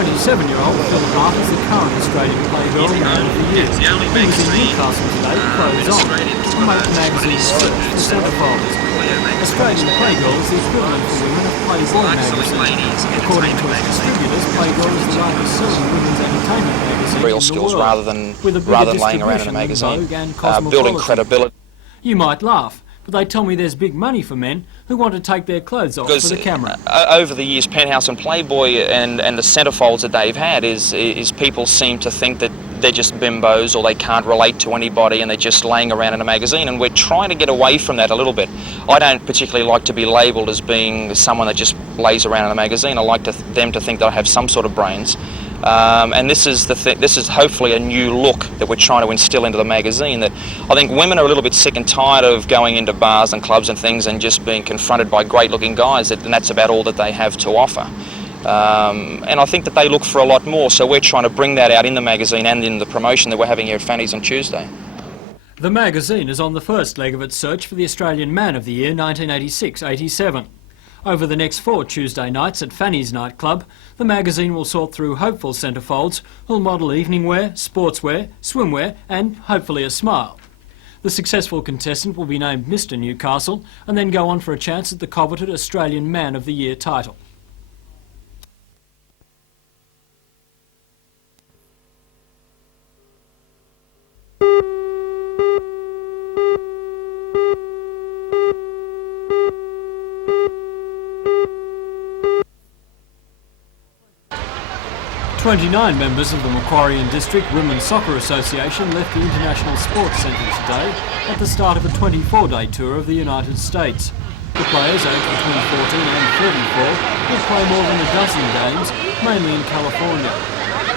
27-year-old Phil Hart is the current Australian Playgirl Man of the Year. He was in Newcastle today, clothes on, to make the magazine search for centrefolds. Australian Playgirl is the equivalent for women of Playboy magazine. According to its distributors, Playgirl is the largest selling women's entertainment magazine real in the skills world, rather than with a bigger laying around in a magazine, building credibility. You might laugh, but they tell me there's big money for men who want to take their clothes off for the camera. Over the years, Penthouse and Playboy and the centrefolds that they've had is people seem to think that they're just bimbos or they can't relate to anybody and they're just laying around in a magazine, and we're trying to get away from that a little bit. I don't particularly like to be labelled as being someone that just lays around in a magazine. I like them to think that I have some sort of brains. And this is hopefully a new look that we're trying to instill into the magazine, that I think women are a little bit sick and tired of going into bars and clubs and things and just being confronted by great looking guys, and that's about all that they have to offer. And I think that they look for a lot more, so we're trying to bring that out in the magazine and in the promotion that we're having here at Fanny's on Tuesday. The magazine is on the first leg of its search for the Australian Man of the Year 1986-87. Over the next 4 Tuesday nights at Fanny's nightclub, the magazine will sort through hopeful centrefolds who'll model evening wear, sportswear, swimwear and hopefully a smile. The successful contestant will be named Mr Newcastle and then go on for a chance at the coveted Australian Man of the Year title. "29 members of the Macquarie District Women's Soccer Association left the International Sports Centre today at the start of a 24-day tour of the United States. The players aged between 14 and 34 will play more than a dozen games, mainly in California.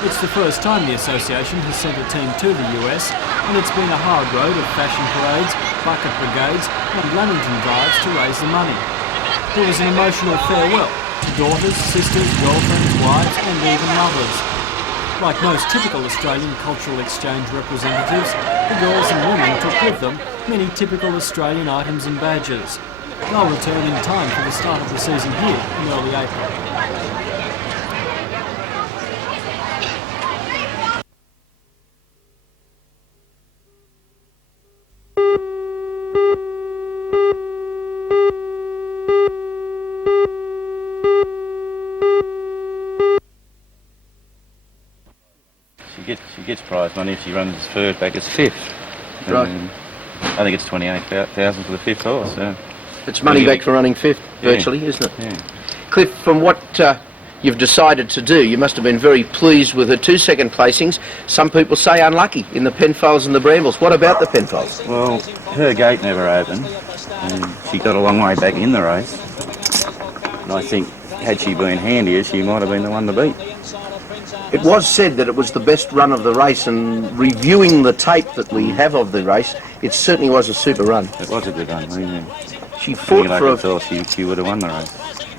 It's the first time the association has sent a team to the US, and it's been a hard road of fashion parades, bucket brigades and Lamington drives to raise the money. There was an emotional farewell to daughters, sisters, girlfriends, wives and even mothers. Like most typical Australian cultural exchange representatives, the girls and women took with them many typical Australian items and badges. They'll return in time for the start of the season here in early April. She gets prize money if she runs third back as fifth. Right. I think it's 28,000 for the fifth horse. So. It's money back for running fifth, virtually, yeah. Isn't it? Yeah. Cliff, from what you've decided to do, you must have been very pleased with her 2 second placings. Some people say unlucky in the Penfolds and the Brambles. What about the Penfolds? Well, her gate never opened, and she got a long way back in the race. And I think, had she been handier, she might have been the one to beat. It was said that it was the best run of the race, and reviewing the tape that we have of the race, it certainly was a super run. It was a good run. She fought for she would have won the race.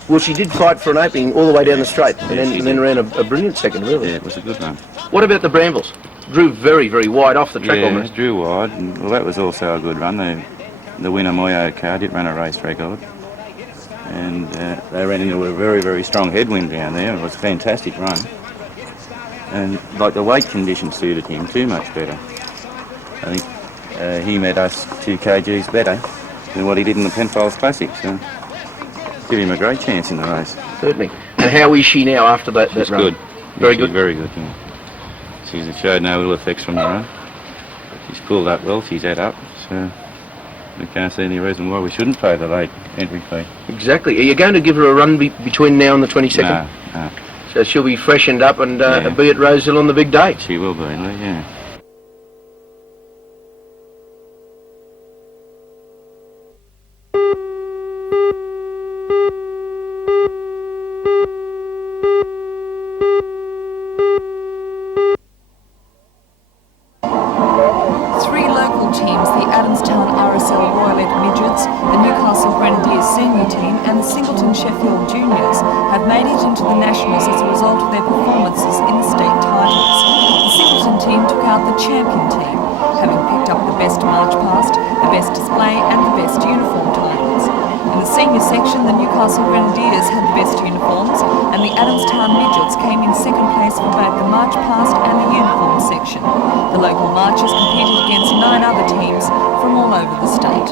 Well, she did fight for an opening all the way down the straight, and then ran a brilliant second, really. Yeah, it was a good run. What about the Brambles? Drew very, very wide off the track almost. Yeah, drew wide, and well, that was also a good run. The winner, Moyo car, did run a race record. And they ran into a very, very strong headwind down there. It was a fantastic run. And like the weight condition suited him too much better. I think he met us 2 kgs better than what he did in the Penfolds Classic. So give him a great chance in the race. Certainly. And how is she now after that She's run? Good. Very good. Very good. Yeah. She's showed no ill effects from the run. She's pulled up well. She's had up. So we can't see any reason why we shouldn't pay the late entry fee. Exactly. Are you going to give her a run between now and the 22nd? No. So she'll be freshened up and be at Rosehill on the big day. She will be, yeah. Three local teams, the Adamstown RSL Royal Midgets, the Newcastle Grenadiers senior team and the Singleton Sheffield Juniors have made it into the Nationals as a result of their performances in the state titles. The Singleton team took out the champion team, having picked up the best march past, the best display and the best uniform titles. In the the senior section, the Newcastle Grenadiers had the best uniforms, and the Adamstown Midgets came in second place for both the march past and the uniform section. The local marchers competed against 9 other teams from all over the state.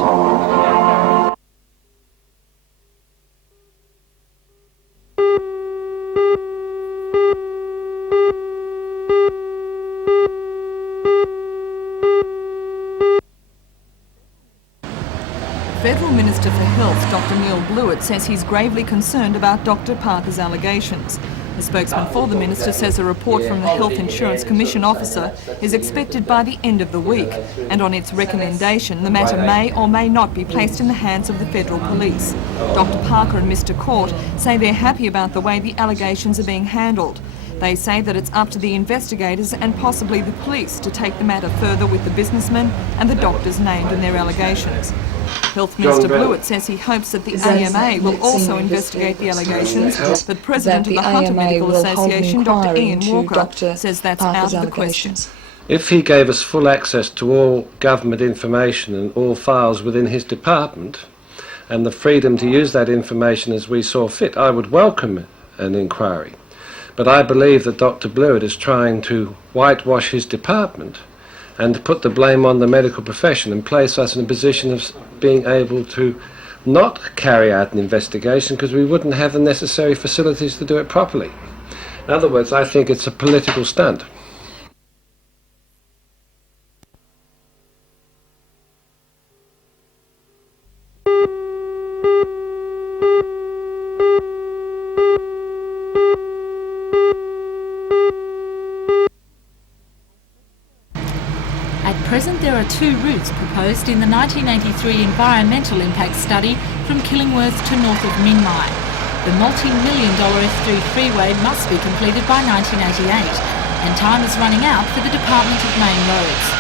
Federal Minister for Health, Dr Neil Blewett, says he's gravely concerned about Dr Parker's allegations. The spokesman for the minister says a report from the Health Insurance Commission officer is expected by the end of the week, and on its recommendation the matter may or may not be placed in the hands of the federal police. Dr Parker and Mr Court say they're happy about the way the allegations are being handled. They say that it's up to the investigators and possibly the police to take the matter further with the businessmen and the doctors named in their allegations. Health Minister Blewett says he hopes that the AMA will also investigate the allegations, but President of the Hunter Medical Association, Dr Ian Walker, says that's out of the question. If he gave us full access to all government information and all files within his department, and the freedom to use that information as we saw fit, I would welcome an inquiry. But I believe that Dr Blewett is trying to whitewash his department and to put the blame on the medical profession and place us in a position of being able to not carry out an investigation because we wouldn't have the necessary facilities to do it properly. In other words, I think it's a political stunt. At present, there are 2 routes proposed in the 1983 Environmental Impact Study from Killingworth to north of Minmai. The multi-million-dollar F3 freeway must be completed by 1988, and time is running out for the Department of Main Roads.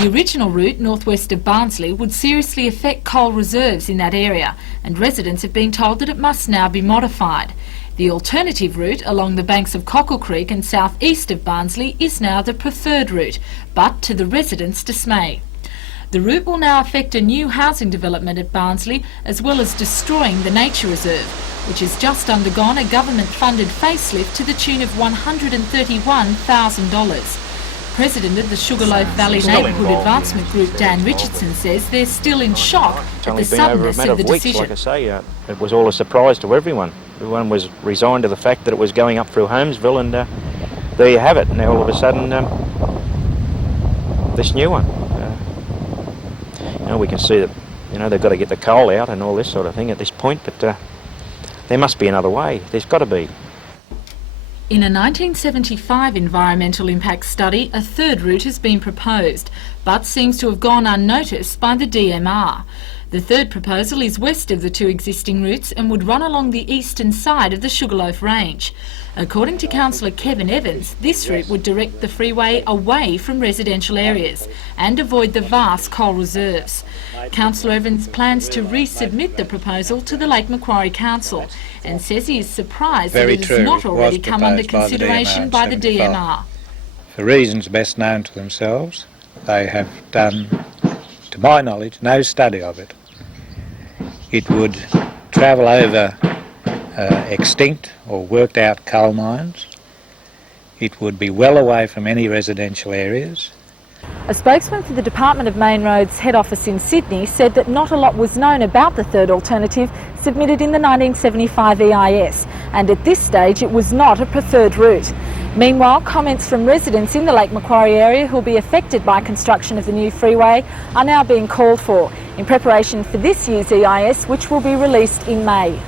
The original route northwest of Barnsley would seriously affect coal reserves in that area, and residents have been told that it must now be modified. The alternative route along the banks of Cockle Creek and southeast of Barnsley is now the preferred route, but to the residents' dismay. The route will now affect a new housing development at Barnsley, as well as destroying the nature reserve, which has just undergone a government-funded facelift to the tune of $131,000. President of the Sugarloaf Valley Neighbourhood Advancement Group, Dan Richardson, says they're still in shock at the suddenness of the decision. Like I say, it was all a surprise to everyone. Everyone was resigned to the fact that it was going up through Holmesville, and there you have it. Now all of a sudden, this new one. We can see that they've got to get the coal out and all this sort of thing at this point, but there must be another way. There's got to be. In a 1975 environmental impact study, a 3rd route has been proposed, but seems to have gone unnoticed by the DMR. The 3rd proposal is west of the 2 existing routes and would run along the eastern side of the Sugarloaf Range. According to Councillor Kevin Evans, this route would direct the freeway away from residential areas and avoid the vast coal reserves. Councillor Evans plans to resubmit the proposal to the Lake Macquarie Council and says he is surprised that it has not already come under consideration by the DMR. For reasons best known to themselves, they have done, to my knowledge, no study of it. It would travel over extinct or worked out coal mines. It would be well away from any residential areas. A spokesman for the Department of Main Roads head office in Sydney said that not a lot was known about the 3rd alternative submitted in the 1975 EIS, and at this stage it was not a preferred route. Meanwhile, comments from residents in the Lake Macquarie area who will be affected by construction of the new freeway are now being called for in preparation for this year's EIS, which will be released in May.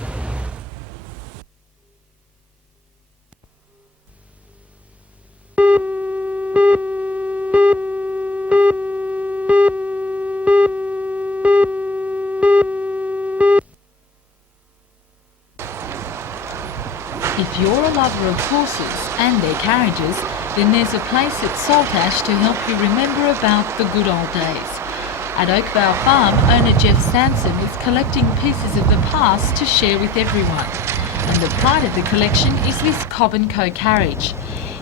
If you're a lover of horses and their carriages, then there's a place at Saltash to help you remember about the good old days. At Oakvale Farm, owner Jeff Sanson is collecting pieces of the past to share with everyone. And the pride of the collection is this Cobb & Co carriage.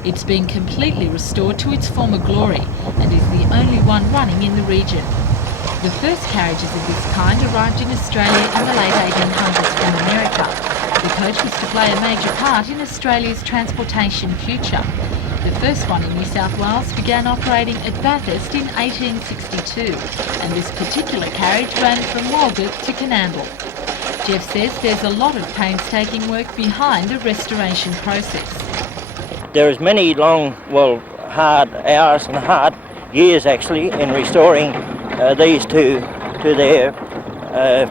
It's been completely restored to its former glory and is the only one running in the region. The first carriages of this kind arrived in Australia in the late 1800s from America. The coach was to play a major part in Australia's transportation future. The first one in New South Wales began operating at Bathurst in 1862, and this particular carriage ran from Walgett to Canandle. Jeff says there's a lot of painstaking work behind the restoration process. There is many long, hard hours and hard years actually in restoring these to their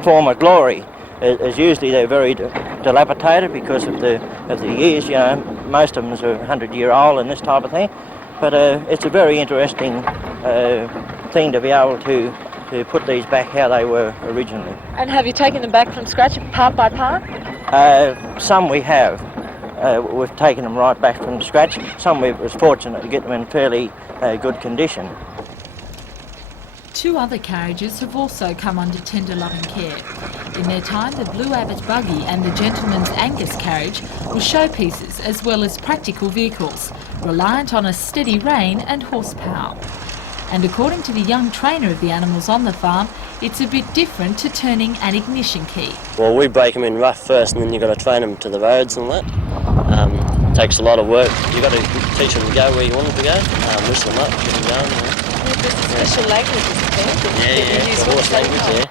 former glory. As usually they're very dilapidated because of the years. You know, most of them are 100-year-old and this type of thing. But it's a very interesting thing to be able to put these back how they were originally. And have you taken them back from scratch, part by part? Some we have. We've taken them right back from scratch. Some we was fortunate to get them in fairly good condition. Two other carriages have also come under tender loving care. In their time, the Blue Abbot buggy and the Gentleman's Angus carriage were showpieces as well as practical vehicles, reliant on a steady rein and horsepower. And according to the young trainer of the animals on the farm, it's a bit different to turning an ignition key. Well, we break them in rough first, and then you've got to train them to the roads and all that. Takes a lot of work. You've got to teach them to go where you want them to go, whistle them up, get them going. There's special language, isn't there? Yeah, the horse language,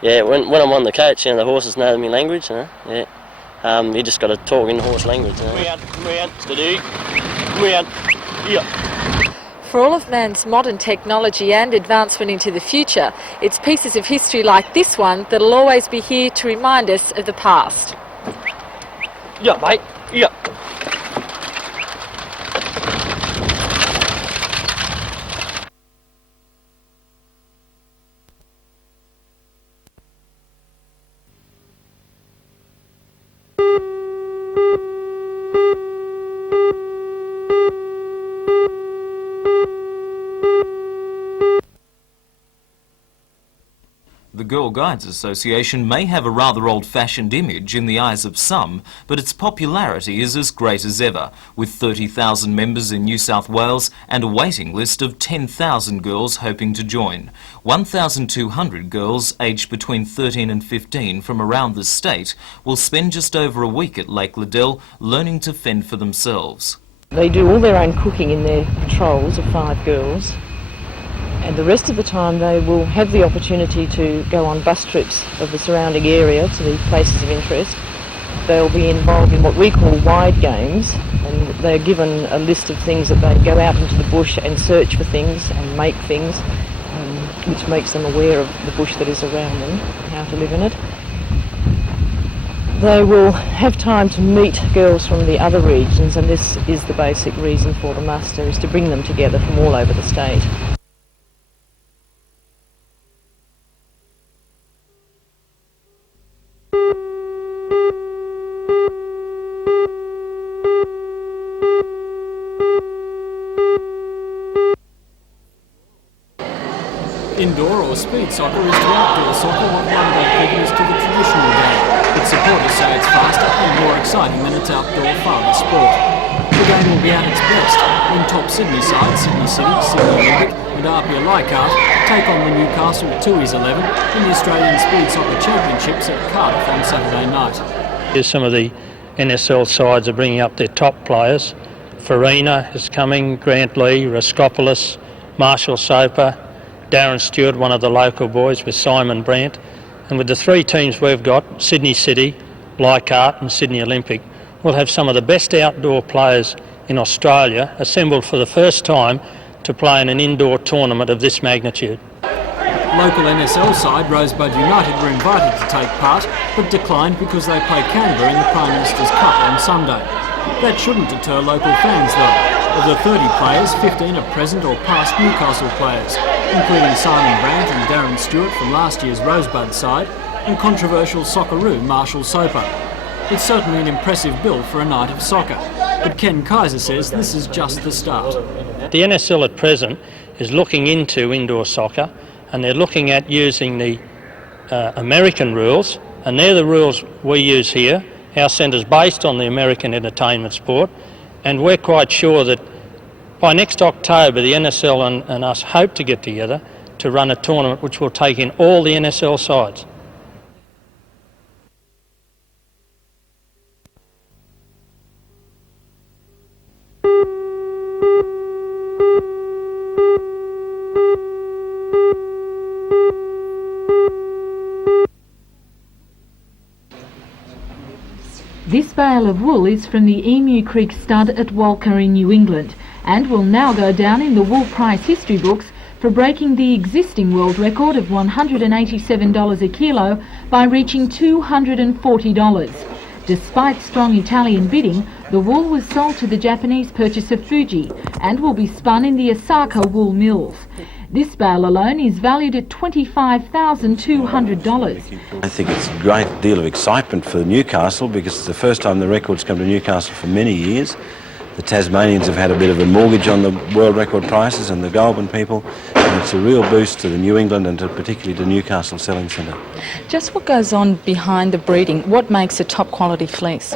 yeah. When I'm on the coach, the horses know my language, you just got to talk in horse language. Steady, yeah. For all of man's modern technology and advancement into the future, it's pieces of history like this one that'll always be here to remind us of the past. Yeah, mate, yeah. The Girl Guides Association may have a rather old-fashioned image in the eyes of some, but its popularity is as great as ever, with 30,000 members in New South Wales and a waiting list of 10,000 girls hoping to join. 1,200 girls aged between 13 and 15 from around the state will spend just over a week at Lake Liddell learning to fend for themselves. They do all their own cooking in their patrols of 5 girls. And the rest of the time they will have the opportunity to go on bus trips of the surrounding area to the places of interest. They'll be involved in what we call wide games, and they're given a list of things that they go out into the bush and search for things and make things, which makes them aware of the bush that is around them, how to live in it. They will have time to meet girls from the other regions, and this is the basic reason for the muster, is to bring them together from all over the state. Indoor or speed soccer is to outdoor soccer what one-day cricket is to the traditional game. Its supporters say it's faster and more exciting than its outdoor father sport. The game will be at its best when top Sydney sides, Sydney City, Sydney Olympic and Apia Leichhardt take on the Newcastle Tooheys 11 in the Australian Speed Soccer Championships at Cardiff on Saturday night. Here's some of the NSL sides are bringing up their top players. Farina is coming, Grant Lee, Raskopoulos, Marshall Soper, Darren Stewart, one of the local boys, with Simon Brandt. And with the 3 teams we've got, Sydney City, Leichhardt and Sydney Olympic, we'll have some of the best outdoor players in Australia assembled for the first time to play in an indoor tournament of this magnitude. Local NSL side Rosebud United were invited to take part, but declined because they play Canberra in the Prime Minister's Cup on Sunday. That shouldn't deter local fans though. Of the 30 players, 15 are present or past Newcastle players, including Simon Brandt and Darren Stewart from last year's Rosebud side, and controversial Socceroo Marshall Soper. It's certainly an impressive bill for a night of soccer, but Ken Kaiser says this is just the start. The NSL at present is looking into indoor soccer, and they're looking at using the American rules, and they're the rules we use here. Our centre's based on the American entertainment sport, and we're quite sure that by next October the NSL and us hope to get together to run a tournament which will take in all the NSL sides. This bale of wool is from the Emu Creek stud at Walker in New England and will now go down in the wool price history books for breaking the existing world record of $187 a kilo by reaching $240. Despite strong Italian bidding, the wool was sold to the Japanese purchaser Fuji and will be spun in the Osaka wool mills. This bale alone is valued at $25,200. I think it's a great deal of excitement for Newcastle because it's the first time the record's come to Newcastle for many years. The Tasmanians have had a bit of a mortgage on the world record prices and the Goulburn people, and it's a real boost to the New England and particularly to Newcastle selling centre. Just what goes on behind the breeding? What makes a top quality fleece?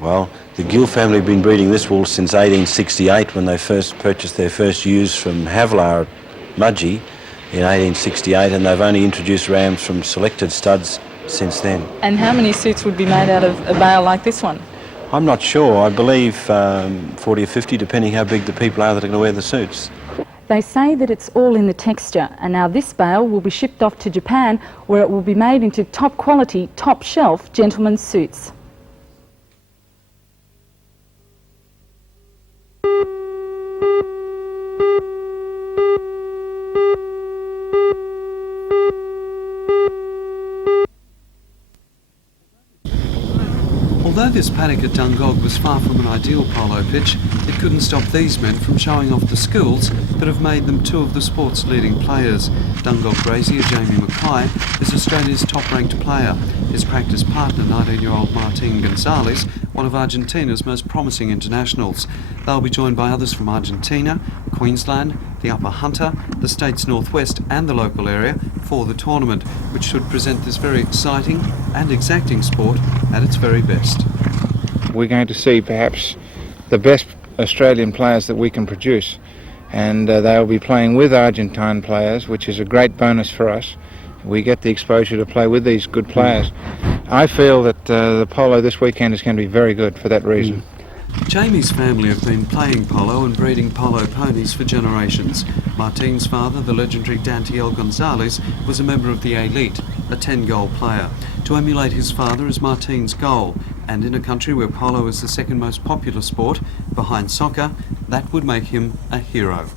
Well, the Gill family have been breeding this wool since 1868 when they first purchased their first ewes from Havlar at Mudgee in 1868, and they've only introduced rams from selected studs since then. And how many suits would be made out of a bale like this one? I'm not sure. I believe 40 or 50, depending how big the people are that are going to wear the suits. They say that it's all in the texture, and now this bale will be shipped off to Japan where it will be made into top quality, top shelf gentlemen's suits. Although this paddock at Dungog was far from an ideal polo pitch, it couldn't stop these men from showing off the skills that have made them two of the sport's leading players. Dungog grazier Jamie Mackay is Australia's top-ranked player. His practice partner, 19-year-old Martin Gonzalez, one of Argentina's most promising internationals. They'll be joined by others from Argentina, Queensland, the Upper Hunter, the state's northwest and the local area for the tournament, which should present this very exciting and exacting sport at its very best. We're going to see perhaps the best Australian players that we can produce, and they'll be playing with Argentine players, which is a great bonus for us. We get the exposure to play with these good players. I feel that the polo this weekend is going to be very good for that reason. Jamie's family have been playing polo and breeding polo ponies for generations. Martin's father, the legendary Dantiel Gonzalez, was a member of the elite, a 10-goal player. To emulate his father is Martin's goal, and in a country where polo is the second most popular sport, behind soccer, that would make him a hero.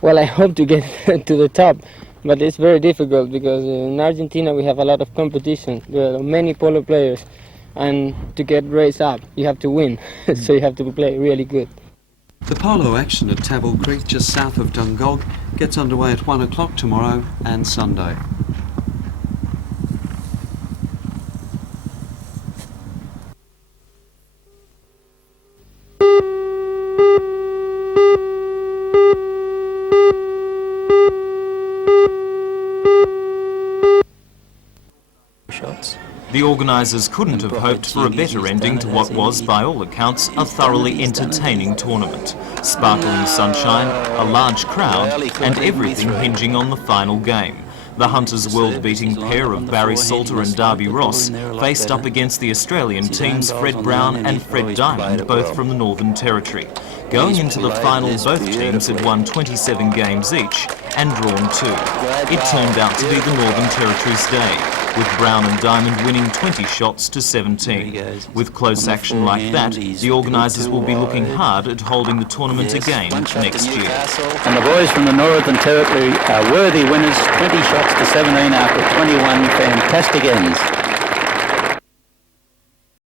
Well, I hope to get to the top, but it's very difficult because in Argentina we have a lot of competition. There are many polo players, and to get raised up you have to win, so you have to play really good. The polo action at Tabble Creek, just south of Dungog, gets underway at 1 o'clock tomorrow and Sunday. The organisers couldn't have hoped for a better ending to what was, by all accounts, a thoroughly entertaining tournament. Sparkling sunshine, a large crowd, and everything hinging on the final game. The Hunters' world-beating pair of Barry Salter and Darby Ross faced up against the Australian teams Fred Brown and Fred Diamond, both from the Northern Territory. Going into the final, both teams had won 27 games each and drawn 2. It turned out to be the Northern Territory's day, with Brown and Diamond winning 20 shots to 17. With close action like that, the organisers will be looking hard at holding the tournament again next year. And the boys from the Northern Territory are worthy winners, 20 shots to 17 after 21 fantastic ends.